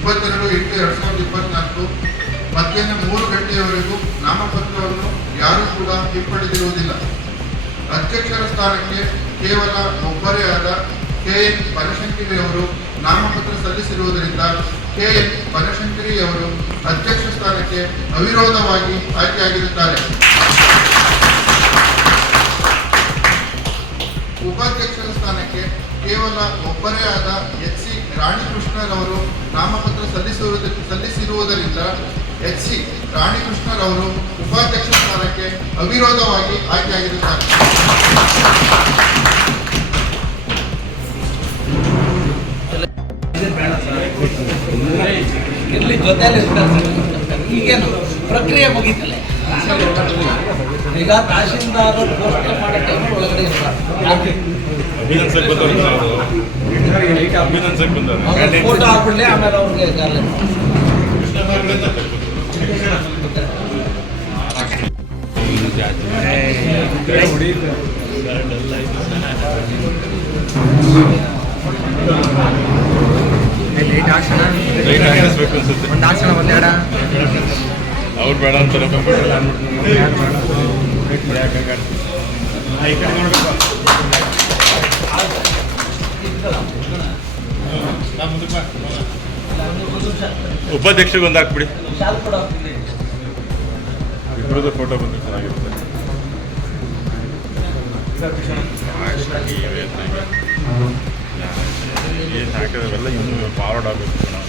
ಇಪ್ಪತ್ತೆರಡು ಎಂಟು ಎರಡ್ ಸಾವಿರದ ಇಪ್ಪತ್ನಾಲ್ಕು, ಮಧ್ಯಾಹ್ನ ಮೂರು ಗಂಟೆಯವರೆಗೂ ನಾಮಪತ್ರವನ್ನು ಯಾರೂ ಕೂಡ ಹಿಂಪಡೆದಿರುವುದಿಲ್ಲ. ಅಧ್ಯಕ್ಷರ ಸ್ಥಾನಕ್ಕೆ ಕೇವಲ ಒಬ್ಬರೇ ಆದ ಕೆ ಎನ್ ಬನಶಂಕರಿಯವರು ನಾಮಪತ್ರ ಸಲ್ಲಿಸಿರುವುದರಿಂದ ಕೆ ಎನ್ ಬನಶಂಕರಿಯವರು ಅಧ್ಯಕ್ಷ ಸ್ಥಾನಕ್ಕೆ ಅವಿರೋಧವಾಗಿ ಆಯ್ಕೆಯಾಗಿರುತ್ತಾರೆ. ಉಪಾಧ್ಯಕ್ಷರ ಸ್ಥಾನಕ್ಕೆ ಕೇವಲ ಒಬ್ಬರೇ ಆದ ಎಚ್ ಸಿ ರಾಣಿಕೃಷ್ಣರವರು ನಾಮಪತ್ರ ಸಲ್ಲಿಸಿರುವುದ ಸಲ್ಲಿಸಿರುವುದರಿಂದ ಎಚ್ ಸಿ ರಾಣಿ ರಾಣಿಕೃಷ್ಣರವರು ಉಪಾಧ್ಯಕ್ಷ ಸ್ಥಾನಕ್ಕೆ ಅವಿರೋಧವಾಗಿ ಆಯ್ಕೆಯಾಗಿರುತ್ತಾರೆ. ಇರಲಿ ಜೊತೆಯಲ್ಲಿ ಈಗೇನು ಪ್ರಕ್ರಿಯೆ ಮುಗೀತಲ್ಲ? ಈಗ ತಹಶೀಲ್ದಾರ್ ಘೋಷಣೆ ಮಾಡಕ್ಕೆ ಒಳಗಡೆ ಇರ್ತಾರೆ. ಫೋಟೋ ಹಾಕ್ಬಿಡ್ಲಿ ಆಮೇಲೆ ಅವ್ರಿಗೆ ಒಂದು ಹಾಕ್ಸೋಣ ಒಂದೆರಡ ಅವ್ರು ಬೇಡ ಉಪಾಧ್ಯಕ್ಷರಿಗೆ ಒಂದು ಹಾಕ್ಬಿಡಿ ಇಬ್ಬರದ್ದು ಫೋಟೋ ಬಂದ್ರೆ ಚೆನ್ನಾಗಿರುತ್ತೆ. ಏನು ಹಾಕಿದವೆಲ್ಲ ಇನ್ನೂ ಫಾರ್ವರ್ಡ್ ಆಗಬೇಕು ನಾವು